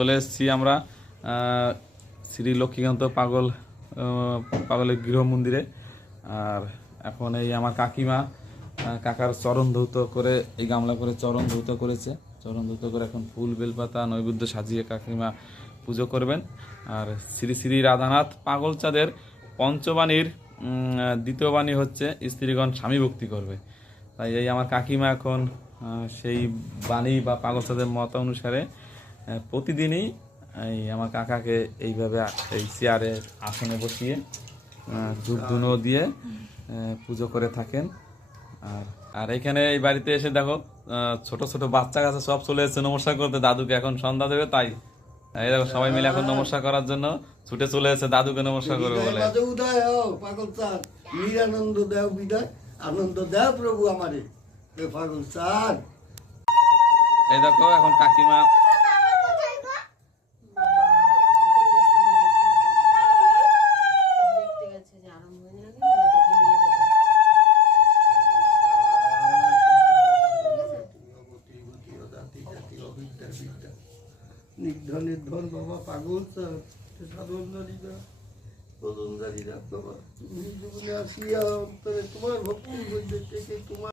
চলে এসেছি আমরা শ্রী লক্ষ্মীকান্ত পাগলের গৃহ মন্দিরে। আর এখন এই আমার কাকিমা কাকার চরণ ধৌত করে এই গামলা করে চরণ ধৌত করেছে। চরণ ধৌত করে এখন ফুল বেলপাতা নৈবেদ্য সাজিয়ে কাকিমা পুজো করবেন। আর শ্রী শ্রী রাধানাথ পাগলচাঁদের পঞ্চবাণীর দ্বিতীয় বাণী হচ্ছে স্ত্রীগণ স্বামী ভক্তি করবে। তাই এই আমার কাকিমা এখন সেই বাণী বা পাগলচাঁদের মত অনুসারে প্রতিদিনই এই আমার কাকাকে এইভাবে এই চেয়ারে আসনে বসিয়ে ধূপ ধুনো দিয়ে পুজো করে থাকেন। আর এখানে এই বাড়িতে এসে দেখো ছোট ছোট বাচ্চা কাছে সব চলে এসেছে নমস্কার করতে দাদুকে। এখন সন্ধ্যা দেবে, তাই এই দেখো সবাই মিলে এখন নমস্কার করার জন্য ছুটে চলে এসেছে দাদুকে নমস্কার করবে বলে। পাগলচাঁদ নিরানন্দ দেও বিদায়, আনন্দ দেও প্রভু আমারে পাগলচাঁদ। এই দেখো এখন কাকিমা নির্ধন বাবা পাগলচাঁদ বাবা, তুমি জীবনে আসিয়া অন্তরে তোমার ভক্তি তোমার